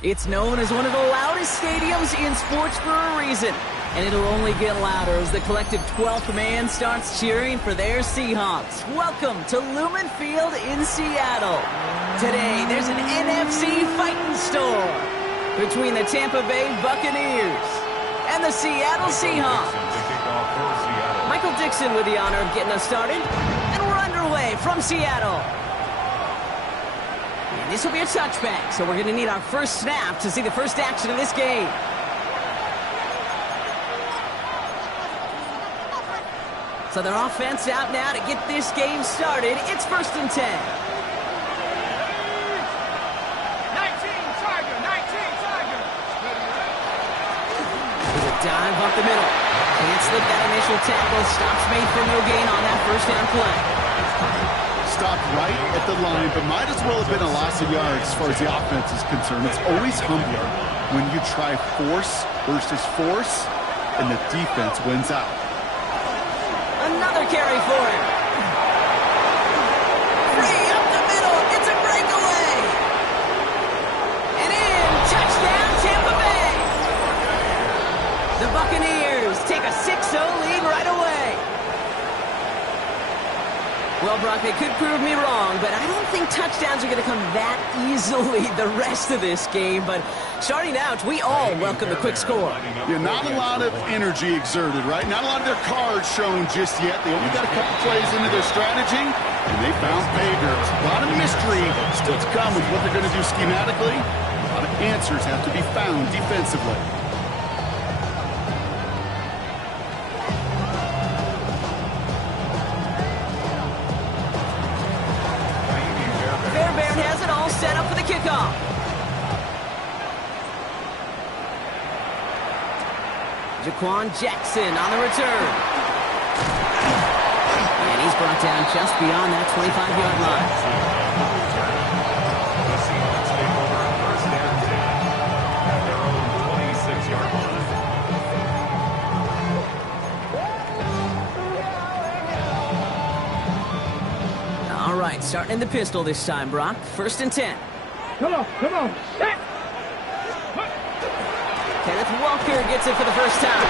It's known as one of the loudest stadiums in sports for a reason. And it'll only get louder as the collective 12th man starts cheering for their Seahawks. Welcome to Lumen Field in Seattle. Today, there's an NFC fighting storm between the Tampa Bay Buccaneers and the Seattle Seahawks. Michael Dixon with the honor of getting us started. And we're underway from Seattle. And this will be a touchback, so we're going to need our first snap to see the first action of this game. So their offense out now to get this game started. It's 1st and 10. 19 Tiger. There's a dive up the middle. Can't slip that initial tackle. Stops made for no gain on that first down play. Stopped right at the line, but might as well have been a loss of yards as far as the offense is concerned. It's always humbling when you try force versus force, and the defense wins out. Another carry for him. Free up the middle. It's a breakaway. And in. Touchdown, Tampa Bay. The Buccaneers take a 6-0 lead right away. Well, Brock, they could prove me wrong, but I don't think touchdowns are going to come that easily the rest of this game. But starting out, we all welcome the quick score. Yeah, not a lot of energy exerted, right? Not a lot of their cards shown just yet. They only got a couple plays into their strategy, and they found pay dirt. A lot of mystery still to come with what they're going to do schematically. A lot of answers have to be found defensively. Has it all set up for the kickoff. Jaquan Jackson on the return. And he's brought down just beyond that 25-yard line. All right, starting in the pistol this time, Brock. 1st and 10. Come on. Kenneth Walker gets it for the first time.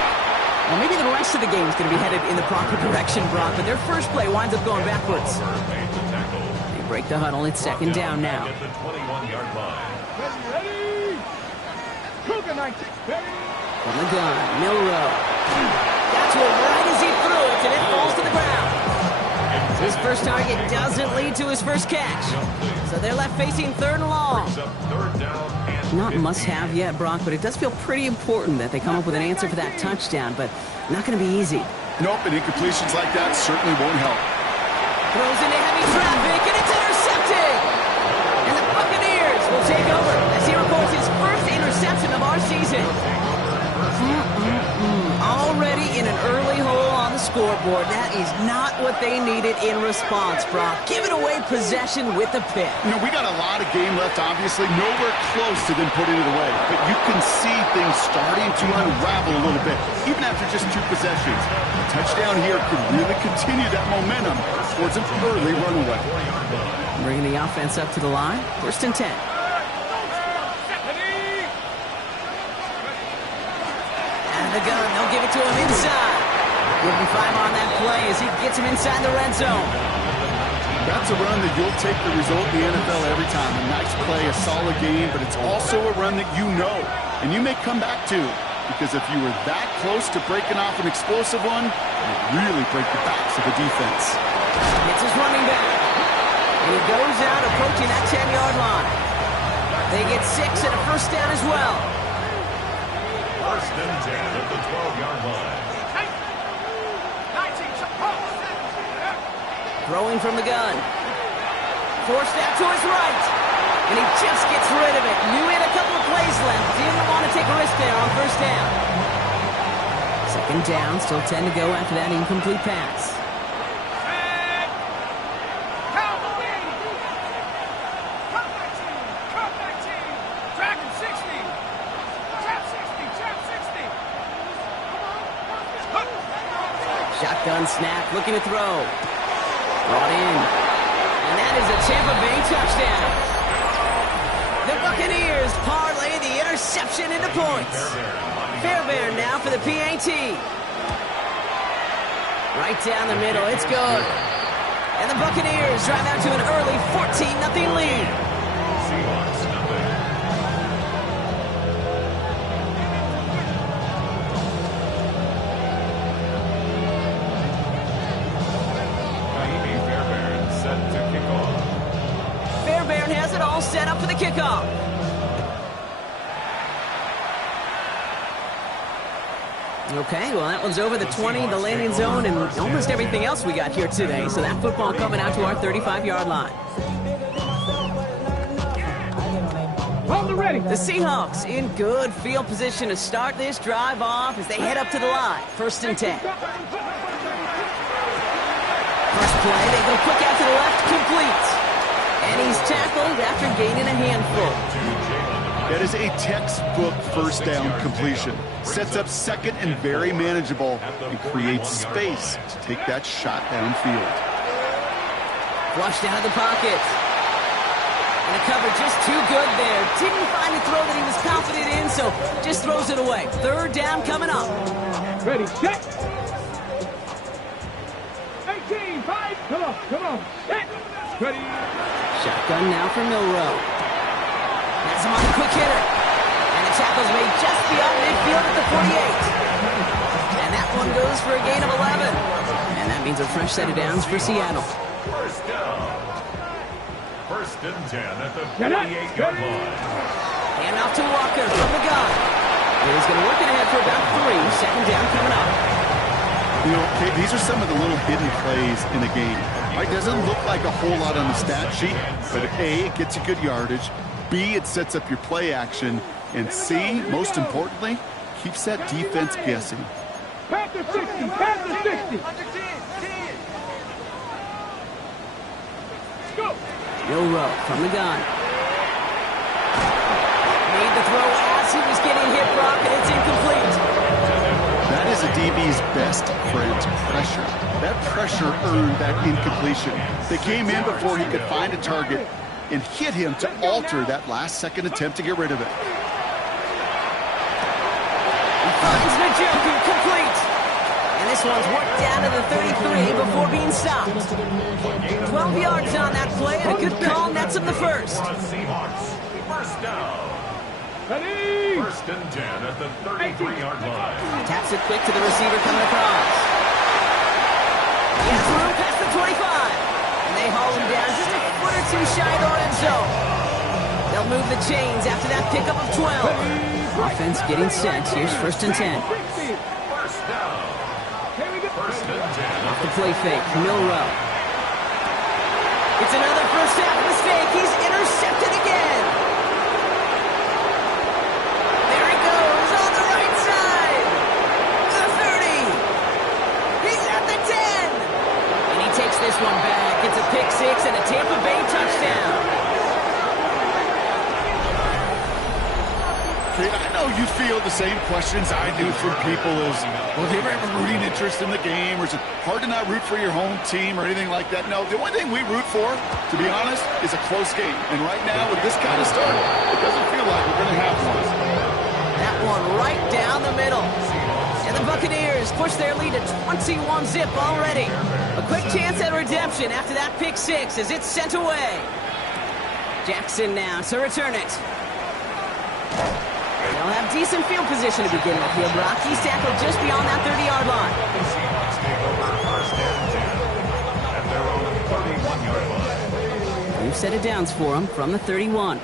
Well, maybe the rest of the game is going to be headed in the proper direction, Brock, but their first play winds up going backwards. They break the huddle. It's 2nd down now. Ready? Cougar 19. From the gun, Milrow. Got to it right as he threw it, and it falls to the ground. His first target doesn't lead to his first catch. So they're left facing 3rd and long. Not must-have yet, Brock, but it does feel pretty important that they come up with an answer for that touchdown, but not going to be easy. Nope, and incompletions like that certainly won't help. Throws into heavy traffic, and it's intercepted! And the Buccaneers will take over as he records his first interception of our season. Already in an early hole on the scoreboard. That is not what they needed in response, Brock. Giving away possession with a pick. You know, we got a lot of game left, obviously. Nowhere close to them putting it away. But you can see things starting to unravel a little bit, even after just 2 possessions. A touchdown here could really continue that momentum towards an early runaway. Bringing the offense up to the line. 1st and 10. The gun, they'll give it to him inside. Give him 5 on that play as he gets him inside the red zone. That's a run that you'll take the result in the NFL every time. A nice play, a solid game, but it's also a run that you know and you may come back to, because if you were that close to breaking off an explosive one, it would really break the backs of the defense. It's his running back, and he goes out approaching that 10-yard line. They get 6 and a first down as well. 1st and 10 at the 12-yard line. Throwing from the gun. Forced out to his right. And he just gets rid of it. Knew he had a couple of plays left. Didn't want to take a risk there on 1st down. 2nd down. Still 10 to go after that incomplete pass. Shotgun snap, looking to throw. Brought in. And that is a Tampa Bay touchdown. The Buccaneers parlay the reception into points. Fairbairn now for the PAT. Right down the middle, it's good. And the Buccaneers drive out to an early 14-0 lead. Seahawks nothing. Fairbairn set to kick off. Fairbairn has it all set up for the kickoff. Okay, well, that one's over the 20, the landing zone, and almost everything else we got here today. So that football coming out to our 35-yard line. Ready. The Seahawks in good field position to start this drive off as they head up to the line. 1st and 10. First play, they go quick out to the left, complete. And he's tackled after gaining a handful. That is a textbook first down completion. Sets up second and very manageable and creates space to take that shot downfield. Flushed out of the pocket. And the cover just too good there. Didn't find a throw that he was confident in, so just throws it away. 3rd down coming up. Ready, set. 18, 5. Come on. Set. Ready. Shotgun now for Milrow. Has him on the quick hitter. And the tackle's made just beyond midfield at the 48. And that one goes for a gain of 11. And that means a fresh set of downs for Seattle. First down. 1st and 10 at the 48-yard line. And off to Walker from the gun. And he's going to work it ahead for about 3. 2nd down coming up. You know, okay, these are some of the little hidden plays in a game. Right? Doesn't look like a whole lot on the stat sheet, but A, it gets you good yardage. B, it sets up your play action. And C, most importantly, keeps that defense guessing. Pass the 60. Pass the 60. Go. Milrow from the gun. Made the throw as he was getting hit, Brock, and it's incomplete. That is a DB's best friend, pressure. That pressure earned that incompletion. They came in before he could find a target and hit him to alter that last-second attempt to get rid of it. He finds Njoku, complete. And this one's worked down to the 33 before being stopped. 12 yards on that play, and a good call nets him the first. Seahawks. First down. Ready. 1st and 10 at the 33-yard line. Taps it quick to the receiver coming across. He has room past the 25. And they haul him down just a foot or two shy of the red zone. They'll move the chains after that pickup of 12. Offense getting set. Here's 1st and 10. First down. 1st and 10. Off the play fake, Milrow. It's another first half mistake. He's intercepted again. There he goes on the right side. The 30. He's at the 10. And he takes this one back. It's a pick 6 and a Tampa Bay touchdown. I know you feel the same questions I do from people as, well, do you ever have a rooting interest in the game, or is it hard to not root for your home team or anything like that? No, the only thing we root for, to be honest, is a close game. And right now, with this kind of start, it doesn't feel like we're going to have one. That one right down the middle. And the Buccaneers push their lead to 21-zip already. A quick chance at redemption after that pick 6 as it's sent away. Jackson now to return it. They'll have decent field position to begin with here, Brock. He's tackled just beyond that 30-yard line. The Seahawks take over 1st and 10 at their own 31-yard line. New set of downs for him from the 31.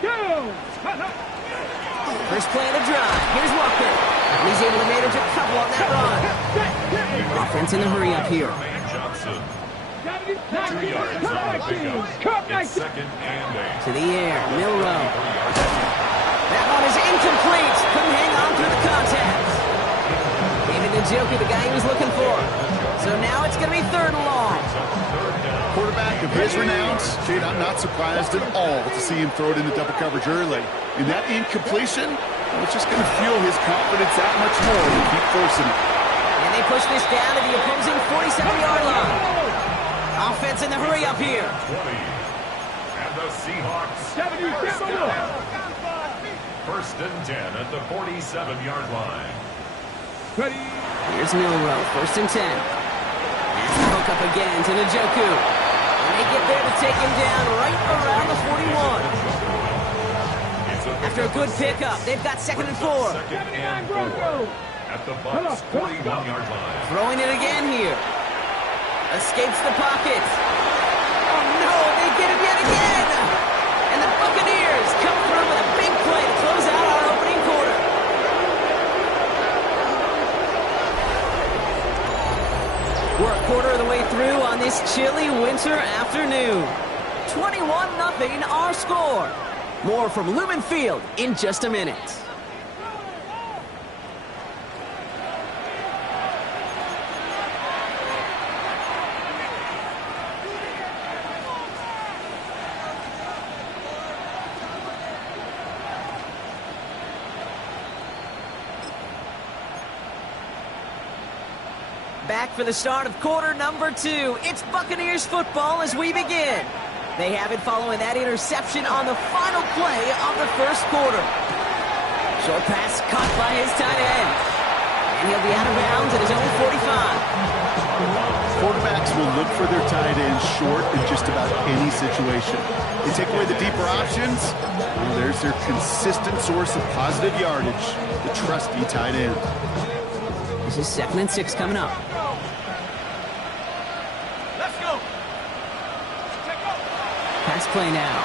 Go. First play of the drive. Here's Walker. And he's able to manage a couple on that run. Offense in the hurry up here. Johnson. 2 yards on the pickup. It's 2nd and 8. To the air, Milrow. That one is incomplete. Couldn't hang on through the contact. David Njoku, the guy he was looking for. So now it's going to be 3rd and long. Quarterback of his renowns, Jade, I'm not surprised at all to see him throw it into double coverage early. And that incompletion, it's just going to fuel his confidence that much more and keep forcing it. And they push this down to the opposing 47-yard line. Offense in the hurry up here. 20. And the Seahawks. 77. First and 10 at the 47-yard line. Ready. Here's Milrow, first and 10. Here's the hook up again to Njoku. And they get there to take him down right around the 41. After a good pickup, they've got second and 4. Second and 4 at the Bucs' 41-yard line. Throwing it again here. Escapes the pocket. Oh no, they get him yet again. And the Buccaneers come through with a big play to close out our opening quarter. We're a quarter of the way through on this chilly winter afternoon. 21-0 our score. More from Lumen Field in just a minute. Back for the start of quarter number 2. It's Buccaneers football as we begin. They have it following that interception on the final play of the first quarter. Short pass caught by his tight end. And he'll be out of bounds at his own 45. Quarterbacks will look for their tight end short in just about any situation. They take away the deeper options. Well, there's their consistent source of positive yardage, the trusty tight end. This is 2nd and 6 coming up. Let's go. Pass play now.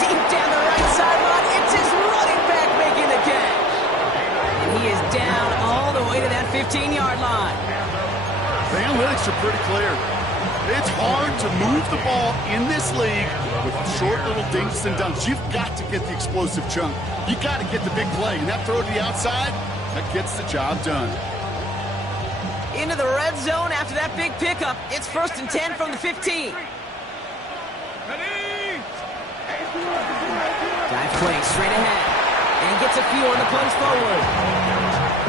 Deep down the right sideline, it's his running back making the catch. And he is down all the way to that 15-yard line. The analytics are pretty clear. It's hard to move the ball in this league with short little dinks and dunks. You've got to get the explosive chunk. You got to get the big play. And that throw to the outside, that gets the job done. Into the red zone after that big pickup. It's 1st and 10 from the 15. Dive play straight ahead. And gets a few on the punch forward.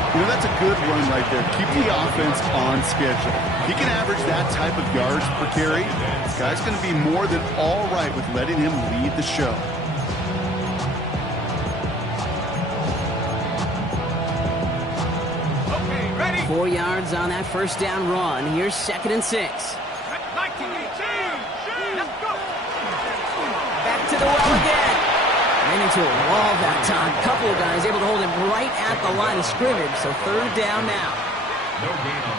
You know, that's a good run right there. Keep the offense on schedule. He can average that type of yards per carry. This guy's going to be more than all right with letting him lead the show. Okay, ready. 4 yards on that first down run. Here's 2nd and 6. 1918. Let's go. Back to the well again. Ran into a wall that time. Couple of guys able to hold him right at the line of scrimmage. So 3rd down now.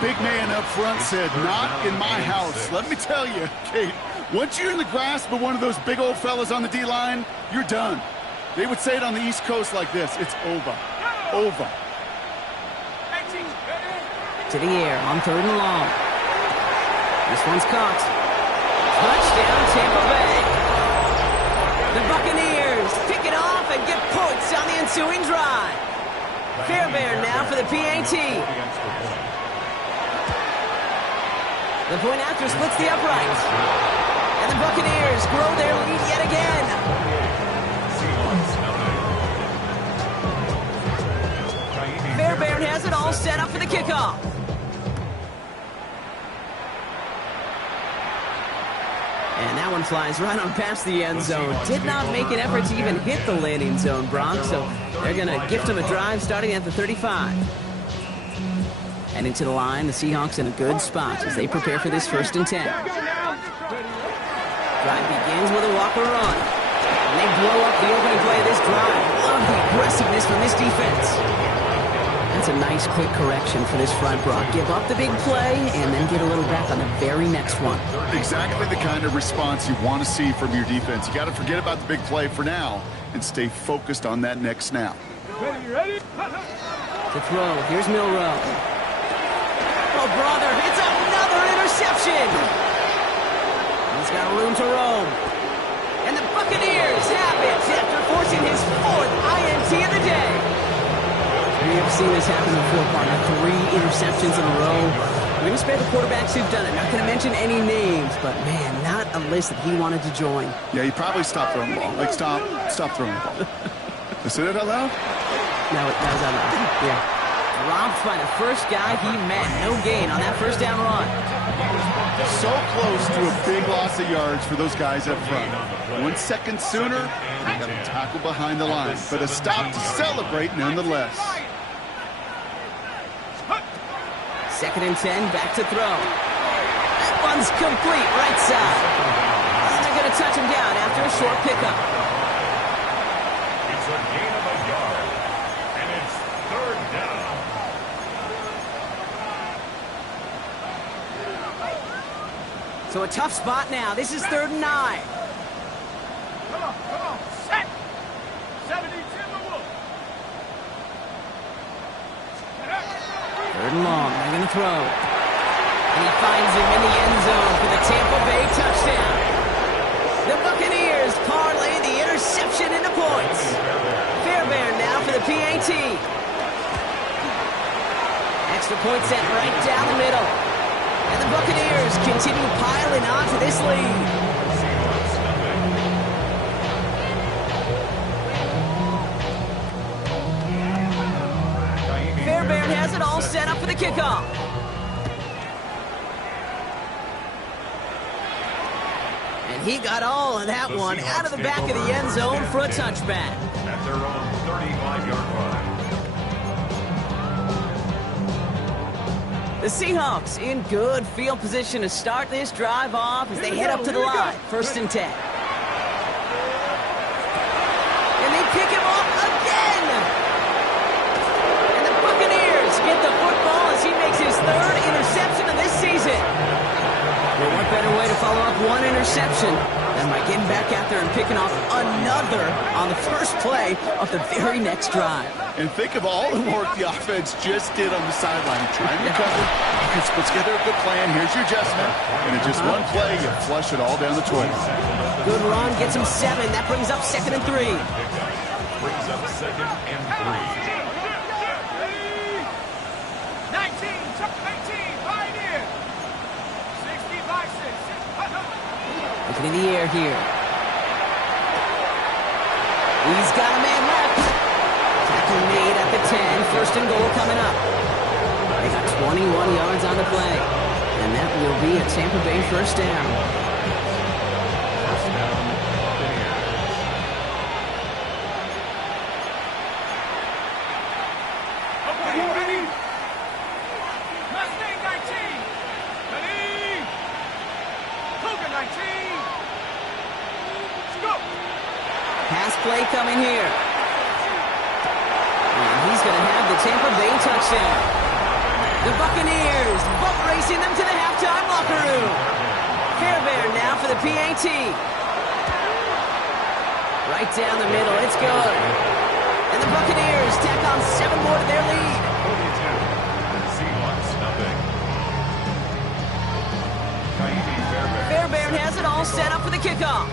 Big man up front said, not in my house. Let me tell you, Kate, once you're in the grasp of one of those big old fellas on the D-line, you're done. They would say it on the East Coast like this. It's over. Over. To the air on 3rd and long. This one's caught. Touchdown, Tampa Bay. The Buccaneers pick it off and get points on the ensuing drive. Fairbairn now for the PAT. The point after splits the uprights. And the Buccaneers grow their lead yet again. Fairbairn has it all set up for the kickoff. And that one flies right on past the end zone. Did not make an effort to even hit the landing zone, Bronx. So they're going to gift him a drive starting at the 35. Heading to the line, the Seahawks in a good spot as they prepare for this 1st and 10. Drive begins with a walker run. And they blow up the opening play of this drive. Love the aggressiveness from this defense. That's a nice quick correction for this front, Brock. Give up the big play and then get a little back on the very next one. Exactly the kind of response you want to see from your defense. You got to forget about the big play for now and stay focused on that next snap. Ready? To throw, here's Milrow. Oh, brother, it's another interception. He's got room to roam. And the Buccaneers have it after forcing his 4th INT of the day. We have seen this happen before, partner. 3 interceptions in a row. We're going to spare the quarterbacks who've done it. Not going to mention any names, but, man, not a list that he wanted to join. Yeah, he probably stopped throwing the ball. Like, stop throwing the ball. You say that out loud? No, that was out loud. Yeah. Dropped by the first guy he met. No gain on that first down run. So close to a big loss of yards for those guys up front. 1 second sooner, they got a tackle behind the line. But a stop to celebrate nonetheless. 2nd and 10, back to throw. That one's complete, right side. And they're going to touch him down after a short pickup. It's a gain of a yard, and it's 3rd down. So a tough spot now. This is 3rd and 9. Come on, set. 72 Wolf. 3rd and long, they're going to throw. And he finds him in the end zone for the Tampa Bay touchdown. The Buccaneers parlay the interception into points. Fairbairn now for the PAT. Extra point set right down the middle. And the Buccaneers continue piling on to this lead. Fairbairn has it all set up for the kickoff. And he got all of that one out of the back of the end zone for a touchback. At their own 35-yard line. The Seahawks in good field position to start this drive off as they head up to the line. 1st and 10. And they pick him off again. And the Buccaneers get the football as he makes his 3rd interception of this season. Well, what better way to follow up one interception than by getting back out there and picking off another on the first play of the very next drive. And think of all the work the offense just did on the sideline. Try and recover. You can put together a good plan. Here's your adjustment. And in just one play, you flush it all down the toilet. Good run, gets him 7. That brings up 2nd and 3. Brings up 2nd and 3. 19, tuck 19, right in. 65-6. Looking in the air here. He's got a man left. Tackle made at the 10. 1st and goal coming up. They got 21 yards on the play. And that will be a Tampa Bay 1st down. 1st down, Buccaneers. Okay, ready? Mustang 19. Ready? Cougar 19. Let's go. Pass play coming here. And he's going to have the Tampa Bay touchdown. The Buccaneers boat racing them to the halftime locker room. Fairbairn now for the PAT. Right down the middle. It's good. And the Buccaneers tack on 7 more to their lead. 42. Seahawks, nothing. Fairbairn has it all set up for the kickoff.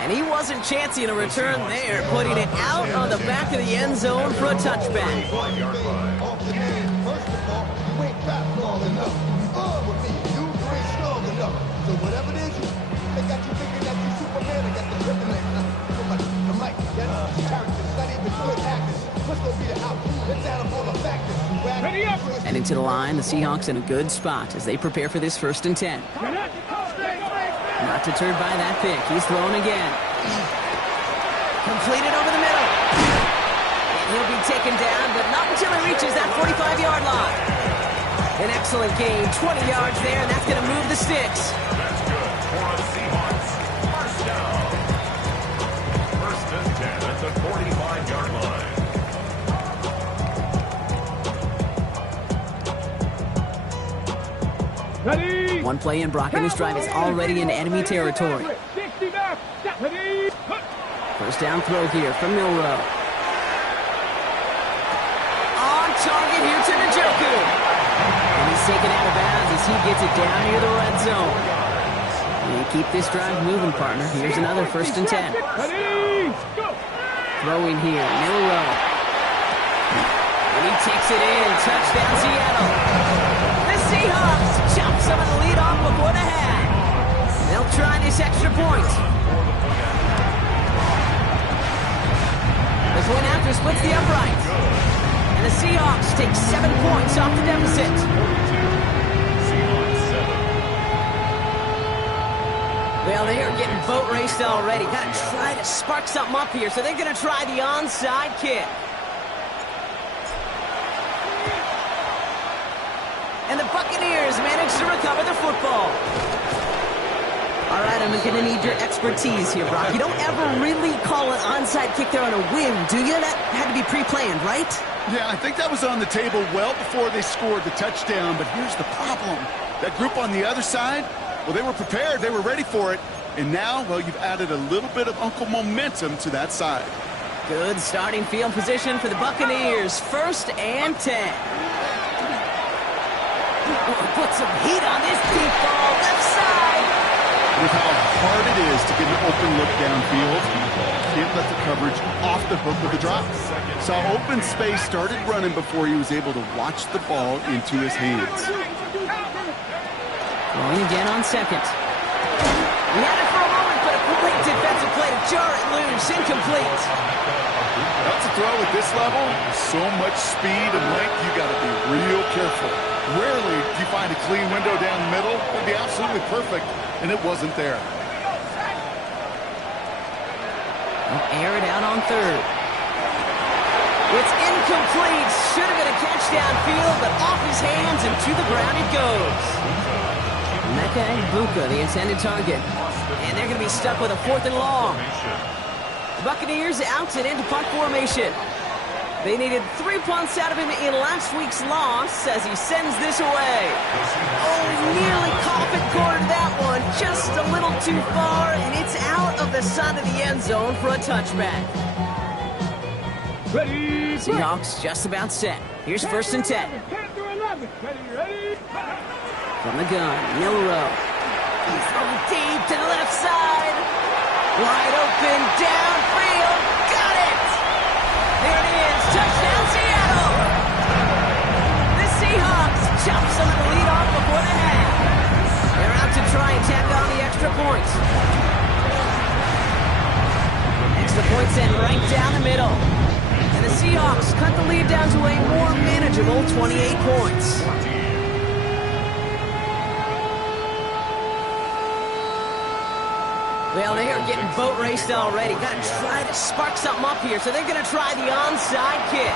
And he wasn't chancing a return there, putting it out on the back of the end zone for a touchback. And into the line, the Seahawks in a good spot as they prepare for this 1st and 10. Not deterred by that pick. He's thrown again. Completed over the middle. And he'll be taken down, but not until he reaches that 45-yard line. An excellent gain. 20 yards there, and that's going to move the sticks. That's good for the Seahawks. 1st down. 1st and 10 at the 45-yard line. Ready? One play in, Brock, and this drive is already in enemy territory. 60 back. Ready? 1st down throw here from Milrow. On target here to Njoku. And he's taken out of bounds as he gets it down near the red zone. And keep this drive moving, partner. Here's another 1st and 10. Ready? Go. Throwing here, Milrow. And he takes it in. Touchdown, Seattle. The Seahawks chop some of the lead off before the half. They'll try this extra point. The point after splits the upright. And the Seahawks take 7 points off the deficit. Seahawks 7. Well, they are getting boat raced already. Got to try to spark something up here, so they're going to try the onside kick. And the Buccaneers manage to recover the football. All right, I'm going to need your expertise here, Brock. You don't ever really call an onside kick there on a whim, do you? That had to be pre-planned, right? Yeah, I think that was on the table well before they scored the touchdown, but here's the problem. That group on the other side, well, they were prepared, they were ready for it, and now, well, you've added a little bit of Uncle Momentum to that side. Good starting field position for the Buccaneers. 1st and 10. Put some heat on this deep ball, left side. With how hard it is to get an open look downfield, can't let the coverage off the hook with the drop. Saw open space, started running before he was able to watch the ball into his hands. Going again on 2nd. He had it for a moment, but a great defensive play to jar it loose. Incomplete. That's a throw at this level. So much speed and length, you got to be real careful. Rarely do you find a clean window down the middle. It would be absolutely perfect, and it wasn't there. Air it out on 3rd. It's incomplete. Should have been a catch downfield, but off his hands and to the ground it goes. Mecca Buka, the intended target. And they're going to be stuck with a 4th and long. The Buccaneers out and into punt formation. They needed 3 punts out of him in last week's loss as he sends this away. Oh, nearly coffin cornered that one. Just a little too far, and it's out of the side of the end zone for a touchback. Ready. Seahawks just about set. Here's 1st and 10. 10 to 11. Ready. From the gun, Milrow. He's throwing deep to the left side. Wide open, downfield. Got it! There it is. Touchdown, Seattle! The Seahawks jump some of the lead off before the half. They're out to try and tack on the extra points. Extra points in right down the middle. And the Seahawks cut the lead down to a more manageable 28 points. Well, they are getting boat raced already. Got to try to spark something up here, so they're going to try the onside kick.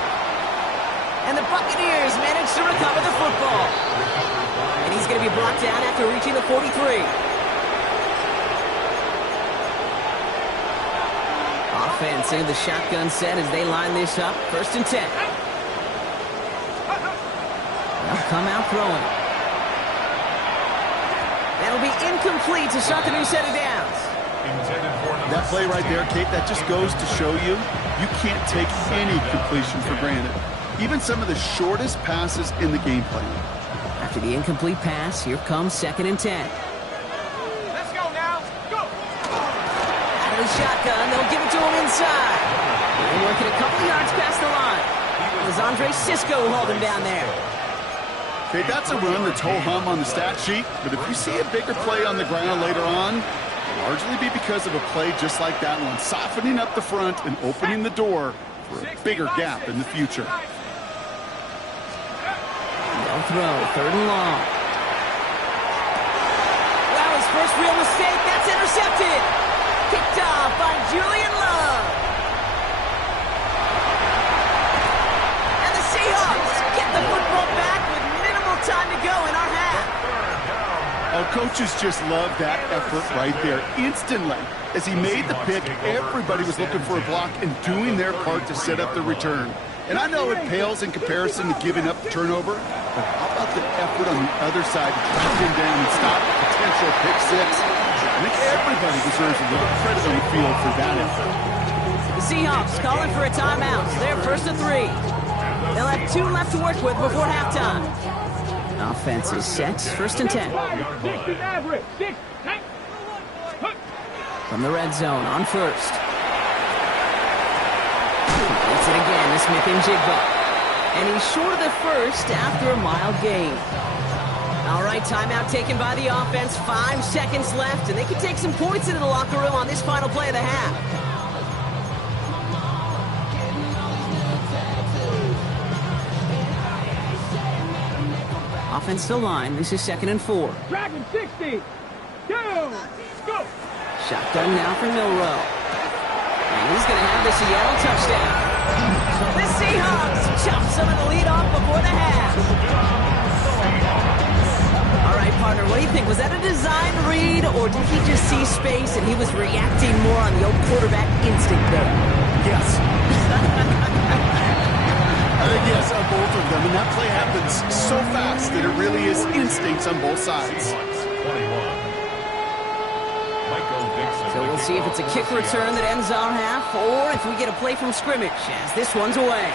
And the Buccaneers manage to recover the football. And he's going to be brought down after reaching the 43. Offense into the shotgun set as they line this up. 1st and 10. They'll come out throwing. That'll be incomplete to start the new set of downs. That play right there, Kate, that just goes to show you, you can't take any completion for granted. Even some of the shortest passes in the game plan. After the incomplete pass, here comes 2nd and 10. Let's go now. Go. Out of the shotgun, they'll give it to him inside. They're working a couple yards past the line. As Andre Cisco hold him down there. Okay, that's a run that's ho-hum on the stat sheet, but if you see a bigger play on the ground later on, it'll largely be because of a play just like that one, softening up the front and opening the door for a bigger gap in the future. No throw, 3rd and long. That was first real mistake. That's intercepted. Kicked off by Julian Love. And the Seahawks get the football back with minimal time to go in our half. Oh, coaches just love that effort right there. Instantly, as he made the pick, everybody was looking for a block and doing their part to set up the return. And I know it pales in comparison to giving up the turnover, but how about the effort on the other side to track him down and stop a potential pick six? I think everybody deserves a little credit on the field for that effort. The Seahawks calling for a timeout. They're 1st and 3. They'll have 2 left to work with before halftime. Offense is set. 1st and 10. 6 is average. 6. From the red zone on 1st. It's it again, the Smith and Jigba. And he's short of the 1st after a mild gain. All right, timeout taken by the offense. 5 seconds left, and they can take some points into the locker room on this final play of the half. Offensive line. This is 2nd and 4. Dragon 60. Go. Go. Shotgun now for Milrow. And he's going to have the Seattle touchdown. The Seahawks chop some of the lead off before the half. All right, partner, what do you think? Was that a design read, or did he just see space and he was reacting more on the old quarterback instinct there? Yes. I think yes on both of them, and that play happens so fast that it really is instincts on both sides. So we'll see if it's a kick return that ends our half, or if we get a play from scrimmage as this one's away.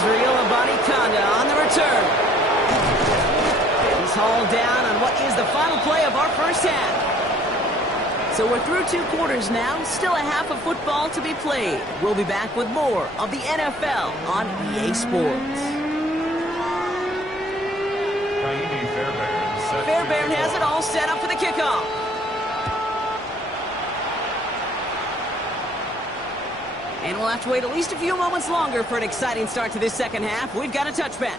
Israel Abanikanda on the return. He's hauled down on what is the final play of our first half. So we're through 2 quarters now, still a half of football to be played. We'll be back with more of the NFL on EA Sports. Fairbairn has it all set up for the kickoff. And we'll have to wait at least a few moments longer for an exciting start to this second half. We've got a touchback.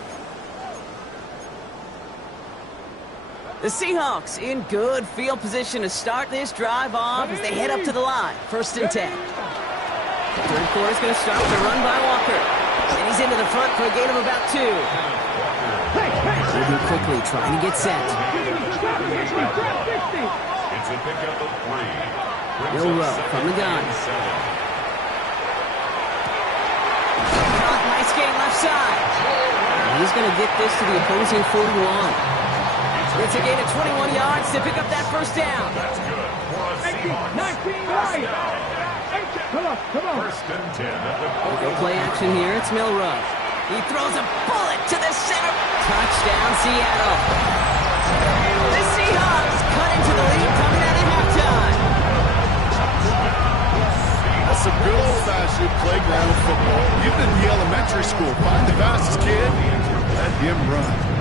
The Seahawks in good field position to start this drive off as they head up to the line. 1st and 10. Third quarter's going to start with a run by Walker. And he's into the front for a gain of about 2. Moving quickly, trying to get set. It's a pickup of 3. Milrow from the gun. Nice gain left side. And he's going to get this to the opposing 41. It's a gain of 21 yards to pick up that first down. That's good. 19 right. Come on. First and 10 at the We'll go play action here. It's Milrow. He throws a bullet to the center. Touchdown, Seattle. The Seahawks cut into the lead coming out of halftime. That's some good old-fashioned playground football. Even in the elementary school, find the fastest kid, let him run.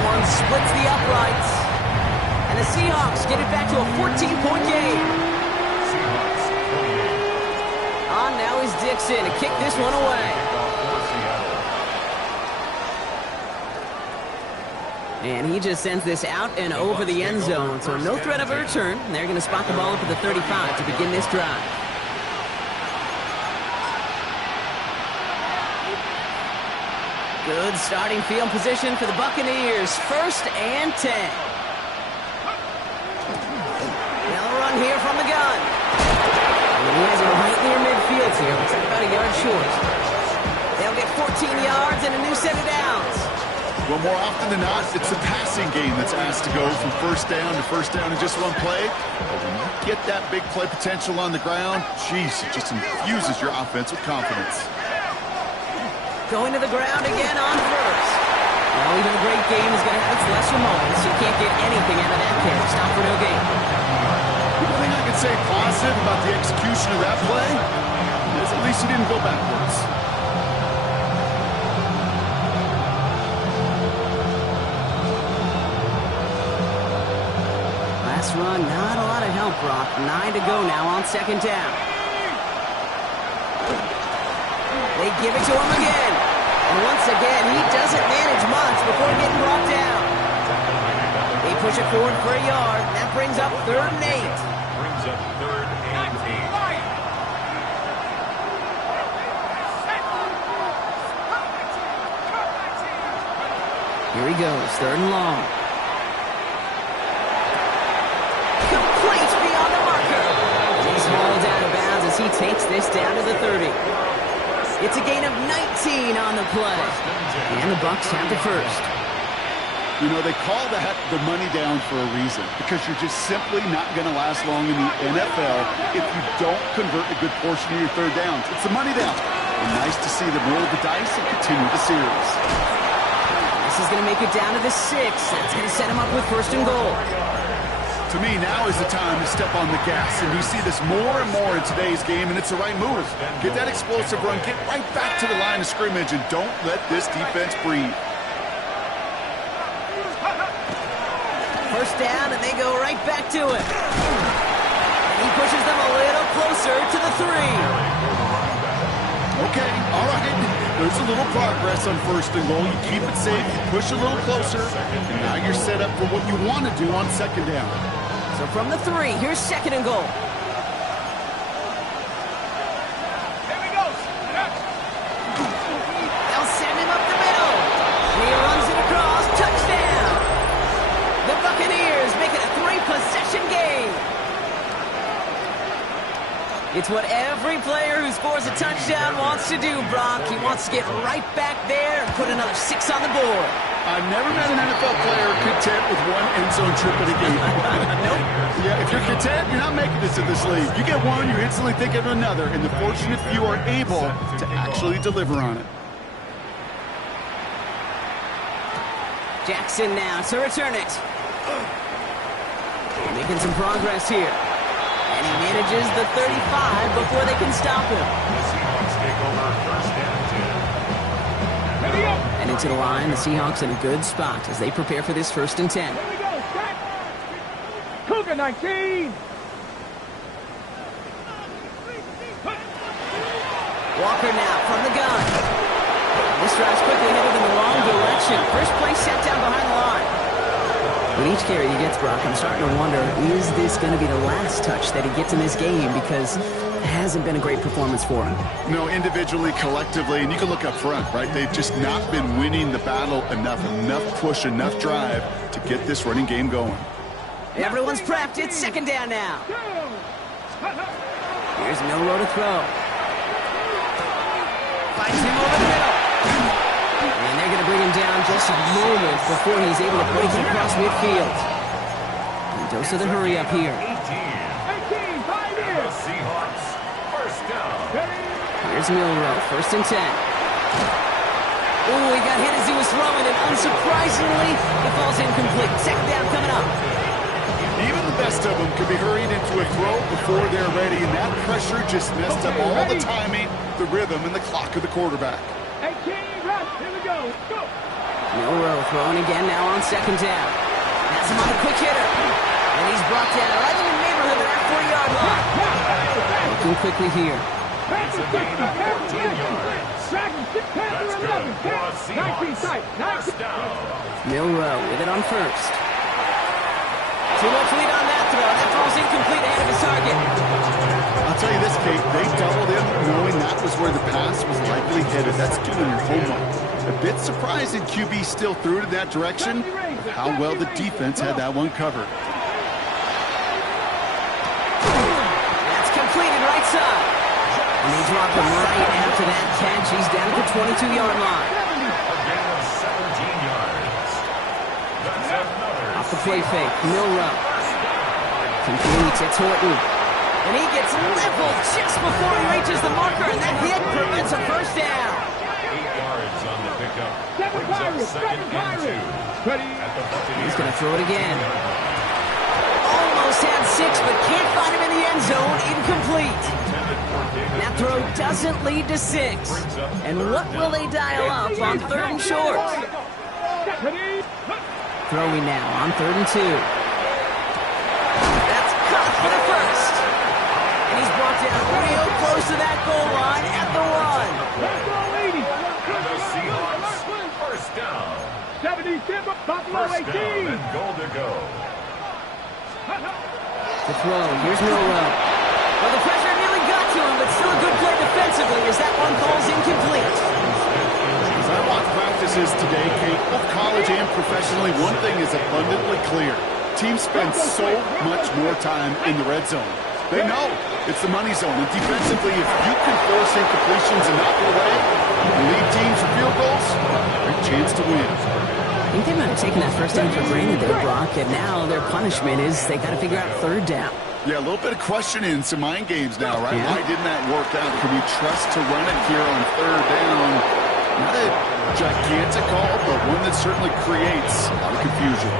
One splits the uprights. And the Seahawks get it back to a 14-point game. On now is Dixon to kick this one away. And he just sends this out and over the end zone. So no threat of a return. They're going to spot the ball up at the 35 to begin this drive. Good starting field position for the Buccaneers. 1st and 10. Now a run here from the gun. And he has it right near midfield here. Looks like about a yard short. They'll get 14 yards and a new set of downs. Well, more often than not, it's the passing game that's asked to go from first down in just one play. But when you get that big play potential on the ground, geez, it just infuses your offense with confidence. Going to the ground again on first. Well, even a great game is going to have its lesser moments. You can't get anything out of that catch. Stop for no gain. The only thing I can say positive about the execution of that play is at least he didn't go backwards. Last run, not a lot of help, Brock. 9 to go now on 2nd down. They give it to him again. And once again, he doesn't manage much before getting brought down. They push it forward for a yard. That brings up 3rd and 8. Brings up 3rd and 8. Here he goes, 3rd and long. Complete beyond the marker. He's hauled out of bounds as he takes this down to the 30. It's a gain of 19 on the play. And the Bucs have the first. You know, they call that the money down for a reason, because you're just simply not going to last long in the NFL if you don't convert a good portion of your 3rd downs. It's the money down. And nice to see them roll the dice and continue the series. This is going to make it down to the 6. That's going to set him up with 1st and goal. To me, now is the time to step on the gas, and you see this more and more in today's game, and it's the right move. Get that explosive run, get right back to the line of scrimmage, and don't let this defense breathe. 1st down, and they go right back to it. And he pushes them a little closer to the 3. Okay, all right. There's a little progress on 1st and goal. You keep it safe, you push a little closer, and now you're set up for what you want to do on 2nd down. So from the 3, here's 2nd and goal. They'll send him up the middle. And he runs it across. Touchdown. The Buccaneers make it a 3-possession game. It's what every player who scores a touchdown wants to do, Brock. He wants to get right back there and put another 6 on the board. I've never met an NFL player content with one end zone trip in a game. Nope. Yeah, if you're content, you're not making it to this league. You get one, you instantly think of another, and the fortunate few are able to actually deliver on it. Jackson now to return it. Making some progress here. And he manages the 35 before they can stop him. The Seahawks take over 1st and 10. And into the line, the Seahawks in a good spot as they prepare for this 1st and 10. Here we go. Set. Cougar 19. Walker now from the gun. This drive's quickly headed in the wrong direction. First play set down behind the line. With each carry he gets, Brock, I'm starting to wonder, is this going to be the last touch that he gets in this game? Because it hasn't been a great performance for him. No, individually, collectively, and you can look up front, right? They've just not been winning the battle enough push, enough drive to get this running game going. Everyone's prepped. It's 2nd down now. Here's Milrow to throw. Finds him over the middle. And they're going to bring him down just a moment before he's able to break it across midfield. And dose of the hurry up here. 18. The Seahawks, 1st down. Here's Milrow, 1st and 10. Oh, he got hit as he was throwing, and unsurprisingly, it falls incomplete. 2nd down coming up. Even the best of them could be hurried into a throw before they're ready, and that pressure just messed up all the timing, the rhythm, and the clock of the quarterback. 18, run. Here we go. Go. Milrow throwing again now on 2nd down. Has him on a quick hitter. And he's brought down right in the neighborhood of that 4-yard line. Looking quickly here. It's a gain of 14 yards. That's good for a Seahawks. 1st down. Milrow with it on 1st. Too much lead on that throw. That throw's incomplete ahead of his target. I'll tell you this, Kate, they doubled him knowing that was where the pass was likely headed. That's doing your homework. A bit surprising QB still threw it in that direction, but how well the defense had that one covered. That's completed right side. And they drop him right after that catch. He's down at the 22-yard line. A gain of 17 yards. That's another. Off the play fake, Milrow. Completes, it's Horton. And he gets leveled just before he reaches the marker, and that hit prevents a 1st down. 8 yards on the pickup. Brings up 2nd and 2. At the Buccaneers. He's going to throw it again. Almost had 6, but can't find him in the end zone. Incomplete. That throw doesn't lead to 6. And what will they dial up on 3rd and short? Throwing now on 3rd and 2. That's caught for the 1st. And he's brought down real close to that goal line at the 1. And the Seahawks, 1st down. 77, Buffalo 1st down 18. and goal to go. The throw, here's Milrow. Well, the pressure nearly got to him, but still a good play defensively as that one falls incomplete. As I watch practices today, Kate, both college and professionally, one thing is abundantly clear. Teams spend so much more time in the red zone. They know it's the money zone. And defensively, if you can force incompletions and knock it away and lead teams to field goals, great chance to win. I think they might have taken that 1st down for granted there, Brock, and now their punishment is they got to figure out 3rd down. Yeah, a little bit of questioning in some mind games now, right? Yeah. Why didn't that work out? Can we trust to run it here on 3rd down? Not a gigantic call, but one that certainly creates a lot of confusion.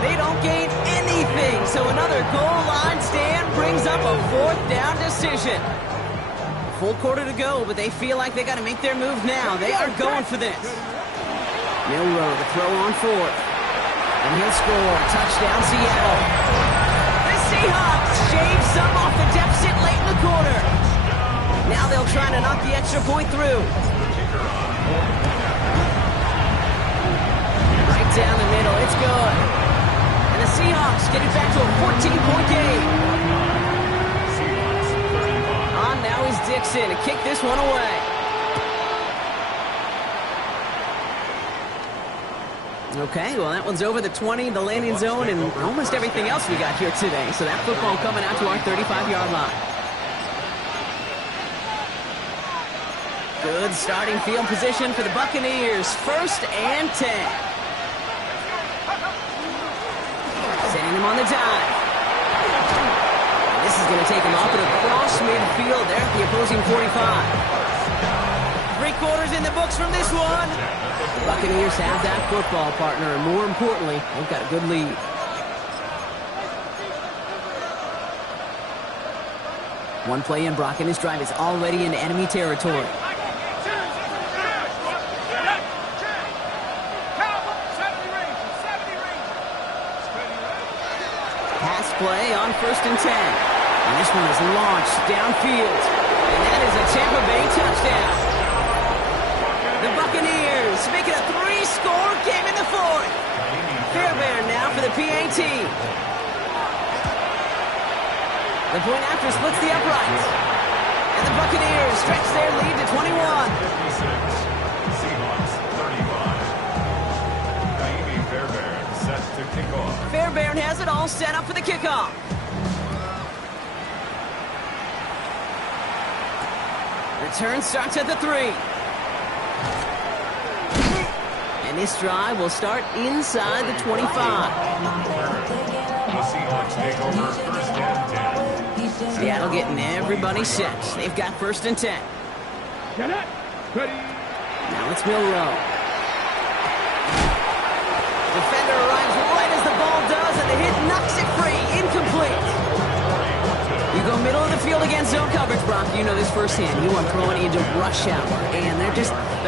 They don't gain anything, so another goal line stand brings up a 4th down decision. Full quarter to go, but they feel like they got to make their move now. They are going for this. Milrow to throw on 4th. And he'll score. Touchdown, Seattle. The Seahawks shave some off the deficit late in the quarter. Now they'll try to knock the extra point through. Kicker on down the middle. It's good. And the Seahawks get it back to a 14-point game. Seahawks 35. On now is Dixon to kick this one away. Okay, well, that one's over the 20, the landing zone, and almost everything else we got here today. So that football coming out to our 35-yard line. Good starting field position for the Buccaneers. 1st and 10. Sending him on the dive. And this is going to take him off and across midfield there at the opposing 45. 3 quarters in the books from this one. The Buccaneers have that football partner, and more importantly, they've got a good lead. One play in, Brock, and his drive is already in enemy territory. Pass play on 1st and 10. And this one is launched downfield. And that is a Tampa Bay touchdown. The Buccaneers make it a 3-score game in the 4th. Fairbairn now for the PAT. The point after splits the uprights. And the Buccaneers stretch their lead to 21. 56. Seahawks 35. Naimi Fairbairn set to kick off. Fairbairn has it all set up for the kickoff. Return starts at the 3. And this drive will start inside the 25. The Seahawks take over 1st and 10. Seattle getting everybody set. They've got 1st and 10. Get it. Ready. Now it's Milrow. Defender arrives right as the ball does, and the hit knocks it free. Incomplete. You go middle of the field against zone coverage, Brock. You know this firsthand. You are throwing into rush hour, and there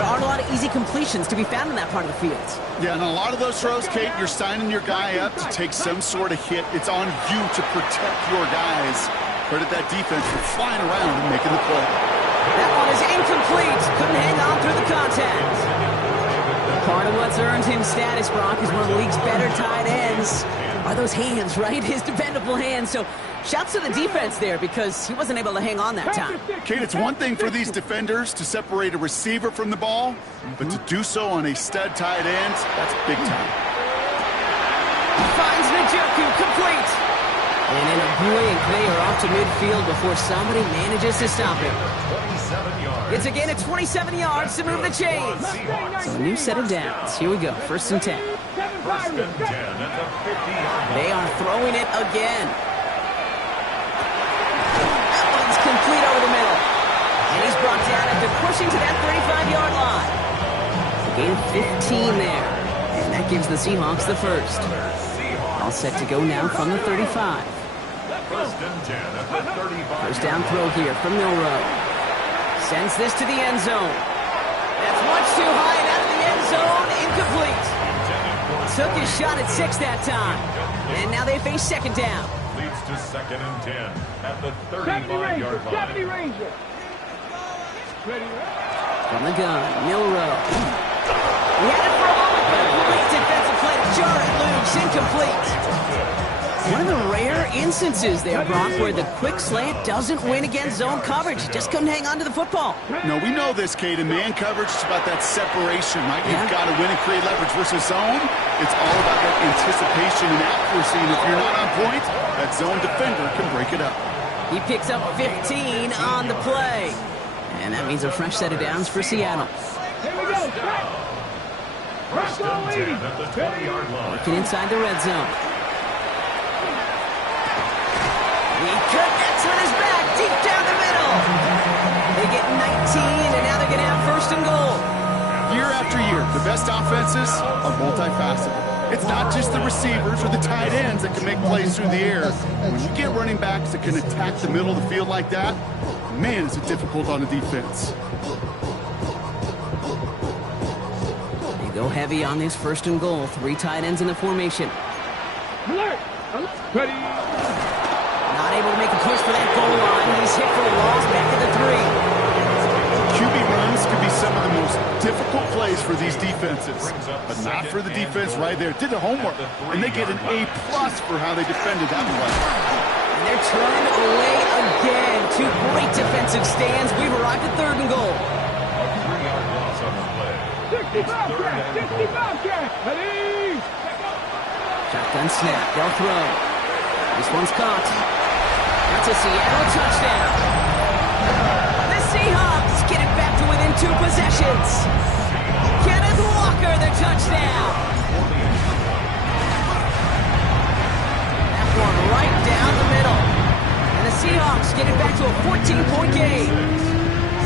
aren't a lot of easy completions to be found in that part of the field. Yeah, and a lot of those throws, Kate, you're signing your guy up to take some sort of hit. It's on you to protect your guys. Credit that defense for flying around and making the play. That one is incomplete. Couldn't hang on through the contact. Part of what's earned him status, Brock, is one of the league's better tight ends. Are those hands, right? His dependable hands. So shouts to the defense there because he wasn't able to hang on that time. Kate, it's one thing for these defenders to separate a receiver from the ball, but to do so on a stud tight end, that's big time. Finds Njoku, complete. And in a blink, they are off to midfield before somebody manages to stop him. 27 yards. It's a gain of 27 yards to move the chains. So a new set of downs. Here we go, 1st and 10. 1st and 10 at the 50-yard line. They are throwing it again. That one's complete over the middle. And he's brought down after pushing to that 35-yard line. Gain of 15 there. And that gives the Seahawks the 1st. All set to go now from the 35. 1st and 10 at the 35. First down throw here from Milrow. Sends this to the end zone. That's much too high and out of the end zone. Incomplete. Took his shot at 6 that time. And now they face 2nd down. Leads to 2nd and 10 at the 70 Ranger. 35-yard 70 line. Ranger. Ready. From the gun, Milrow. He had it for a moment, but a great defensive play to jar it loose. Incomplete. One of the rare instances there, Brock, where the quick slant doesn't win against zone coverage. Just couldn't hang on to the football. No, we know this, Kate. In man coverage, it's about that separation, right? You've got to win and create leverage versus zone. It's all about that anticipation and accuracy, and if you're not on point, that zone defender can break it up. He picks up 15 on the play. And that means a fresh set of downs for Seattle. Here we go. First and 10 at the 20-yard line. Working inside the red zone. He connects with his back deep down the middle. They get 19, and now they're going to have 1st and goal. Year after year, the best offenses are multifaceted. It's not just the receivers or the tight ends that can make plays through the air. When you get running backs that can attack the middle of the field like that, man, is it difficult on the defense. They go heavy on this 1st and goal. 3 tight ends in the formation. Alert. Ready. Not able to make a push for that goal line. He's hit for the walls back at the 3. QB runs could be some of the most difficult plays plays for these defenses, but not for the defense right there. Did their homework, and they get an A+ for how they defended that play. And they're turned away again. Two great defensive stands. We've arrived at 3rd and goal. A 3-yard loss on the play. 65 catch. Ready? Shotgun snap. They'll throw. This one's caught. That's a Seattle touchdown. The Seahawks get it back to within 2 possessions. Kenneth Walker, the touchdown. That one right down the middle. And the Seahawks get it back to a 14-point game.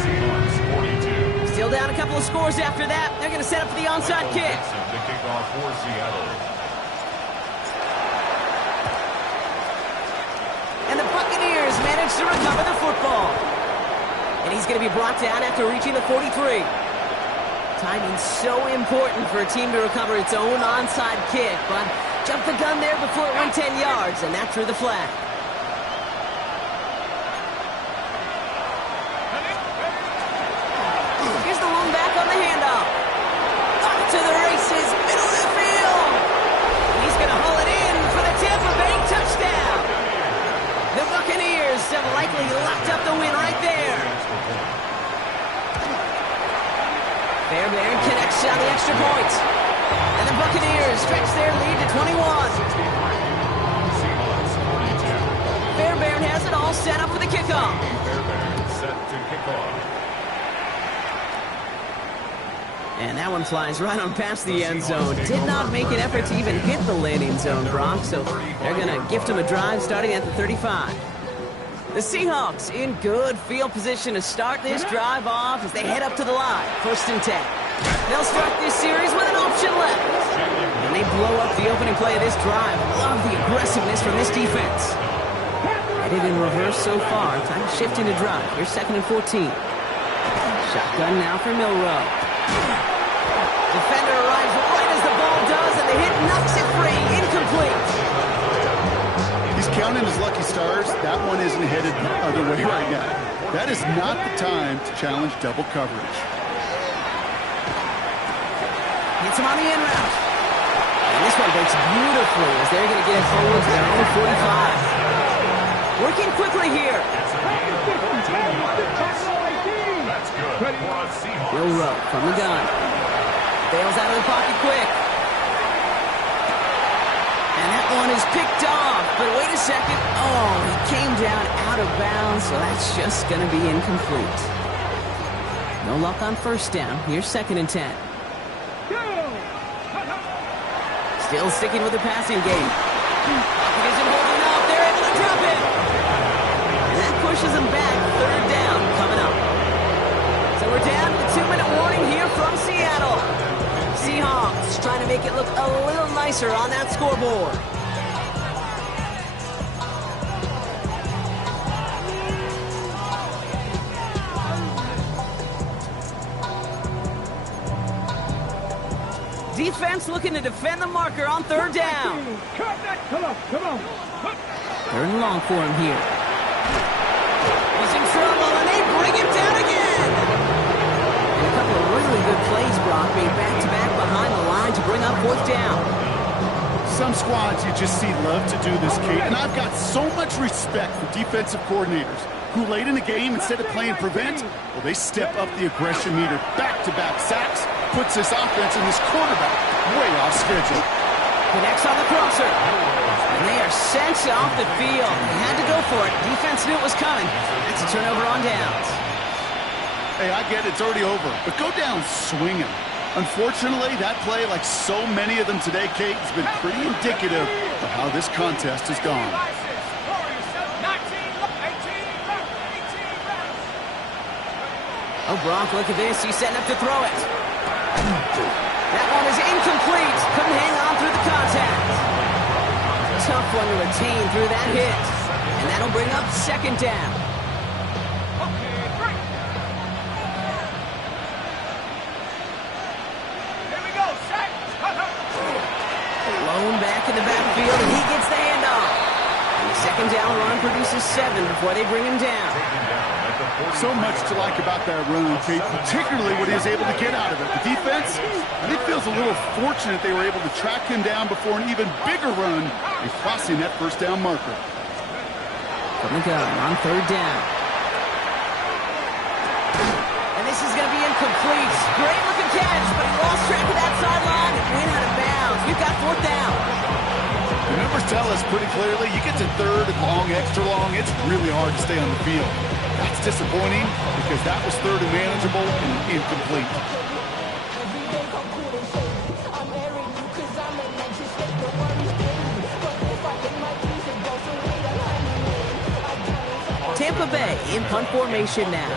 Seahawks 42. Still down a couple of scores after that. They're going to set up for the onside kick. The kickoff for Seattle. And the Buccaneers manage to recover the football. And he's going to be brought down after reaching the 43. Timing's so important for a team to recover its own onside kick, but jumped the gun there before it went 10 yards, and that drew the flag. Here's the lone back on the handoff. Up to the races, middle of the field. He's going to haul it in for the Tampa Bay touchdown. The Buccaneers have likely locked up the win right there. Fairbairn connects on the extra point. And the Buccaneers stretch their lead to 21. Seahawks 42. Fairbairn has it all set up for the kickoff. Fairbairn set to kick off. And that one flies right on past the end zone. Did not make an effort to even hit the landing zone, Brock. So they're going to gift him a drive starting at the 35. The Seahawks in good field position to start this drive off as they head up to the line. 1st and 10. They'll start this series with an option left. And they blow up the opening play of this drive. Love the aggressiveness from this defense. Headed in reverse so far. Time to shift into drive. Here's 2nd and 14. Shotgun now for Milrow. Defender arrives right as the ball does, and the hit knocks it free. Incomplete. He's counting his lucky stars. That one isn't headed the other way right now. That is not the time to challenge double coverage. Gets him on the in route. And this one breaks beautifully as they're going to get it forward to their own 45. Working quickly here. That's good for a Seahawks. Milrow from the gun. Bails out of the pocket quick. And that one is picked off. But wait a second. Oh, he came down out of bounds, so that's just going to be incomplete. No luck on 1st down. Here's 2nd and 10. Still sticking with the passing game. Pocket isn't holding up. They're able to drop it. And that pushes them back. 3rd down coming up. So we're down to the 2-minute warning here from Seattle. Seahawks trying to make it look a little nicer on that scoreboard. Defense looking to defend the marker on 3rd down. Come on. 3rd and long for him here. He's in trouble, and they bring him down again. And a couple of really good plays, Brock, made back-to-back behind the line to bring up 4th down. Some squads you just see love to do this, Kate, and I've got so much respect for defensive coordinators who late in the game, instead of playing prevent, well, they step up the aggression meter. Back-to-back sacks puts this offense and this quarterback way off schedule. Connects on the crosser. And they are sent off the field. They had to go for it. Defense knew it was coming. That's a turnover on downs. Hey, I get it, it's already over, but go down swinging. Unfortunately, that play, like so many of them today, Kate, has been pretty indicative of how this contest has gone. Oh, Brock, look at this. He's setting up to throw it. That one is incomplete. Couldn't hang on through the contact. Tough one to retain through that hit. And that'll bring up 2nd down. Blown back in the backfield, and he gets the handoff. And the 2nd down run produces 7 before they bring him down. Taken down at the So much to like about that run, Kate, particularly what he was able to get out of it. The defense, I think, feels a little fortunate they were able to track him down before an even bigger run and crossing that first down marker. From the gun on third down. And this is going to be incomplete. Great looking catch, but he lost track of that sideline and went out of bounds. We've got fourth down. The numbers tell us pretty clearly, you get to third and long, extra long, it's really hard to stay on the field. That's disappointing because that was third and manageable and incomplete. Tampa Bay in punt formation now.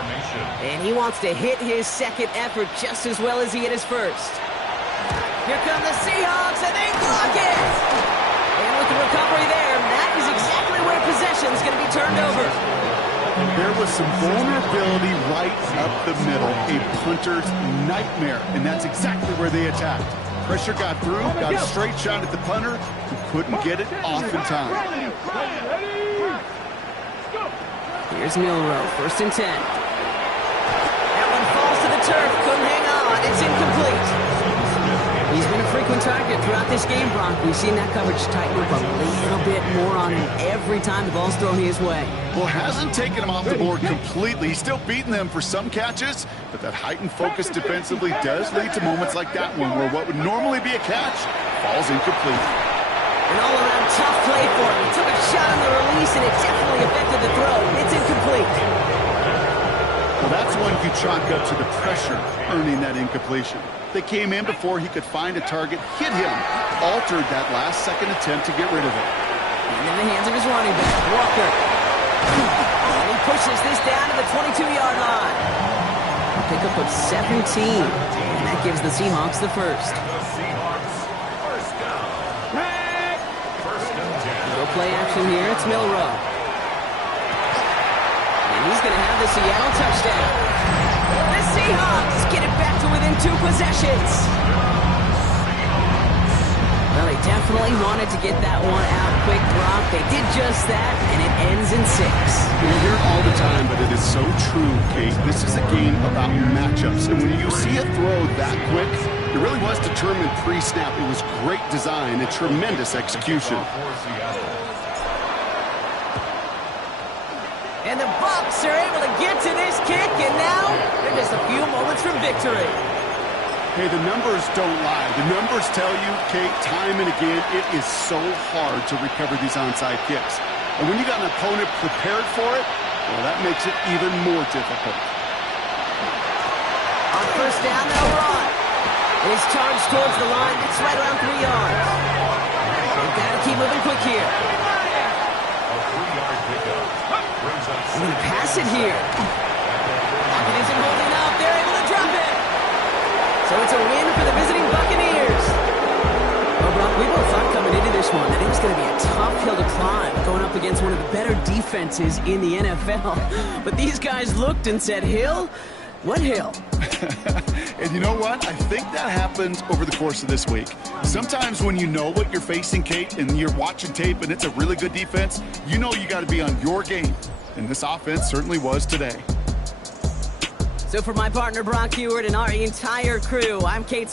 And he wants to hit his second effort just as well as he hit his first. Here come the Seahawks, and they block it! And with the recovery there, that is exactly where possession's going to be turned over. There was some vulnerability right up the middle, a punter's nightmare, and that's exactly where they attacked. Pressure got through, got a straight shot at the punter, who couldn't get it off in time. Here's Milroe, first and 10. That one falls to the turf, couldn't hang on, it's incomplete. He's been a frequent target throughout this game, Brock. We've seen that coverage tighten up a little bit more on him every time the ball's thrown his way. Well, hasn't taken him off the board completely. He's still beating them for some catches, but that heightened focus defensively does lead to moments like that one where what would normally be a catch falls incomplete. An all-around tough play for him. He took a shot on the release, and it definitely affected the throw. It's incomplete. Well, that's one you chalk up to the pressure earning that incompletion. They came in before he could find a target, hit him, altered that last-second attempt to get rid of it. And in the hands of his running back, Walker. And he pushes this down to the 22-yard line. A pickup of 17, and that gives the Seahawks the first. Little play action here, it's Milroe. And he's going to have the Seattle touchdown. The Seahawks get it back to within 2 possessions. Well, they definitely wanted to get that one out quick, Brock. They did just that, and it ends in 6. You hear it all the time, but it is so true, Kate. This is a game about matchups, and when you see a throw that quick, it really was determined pre-snap. It was great design and tremendous execution. And the Bucs are able to get to this kick, and now they're just a few moments from victory. Hey, the numbers don't lie. The numbers tell you, Kate, time and again, it is so hard to recover these onside kicks. And when you got an opponent prepared for it, well, that makes it even more difficult. On first down, they'll run. And he's charged towards the line. It's right around 3 yards. They've got to keep moving quick here. I'm going to pass it here. Pocket isn't holding up. They're able to drop it. So it's a win for the visiting Buccaneers. Well, Brock, we both thought coming into this one that it was going to be a tough hill to climb going up against one of the better defenses in the NFL. But these guys looked and said, Hill? What hill? And you know what? I think that happens over the course of this week. Sometimes when you know what you're facing, Kate, and you're watching tape and it's a really good defense, you know you got to be on your game. And this offense certainly was today. So for my partner, Brock Hewitt, and our entire crew, I'm Kate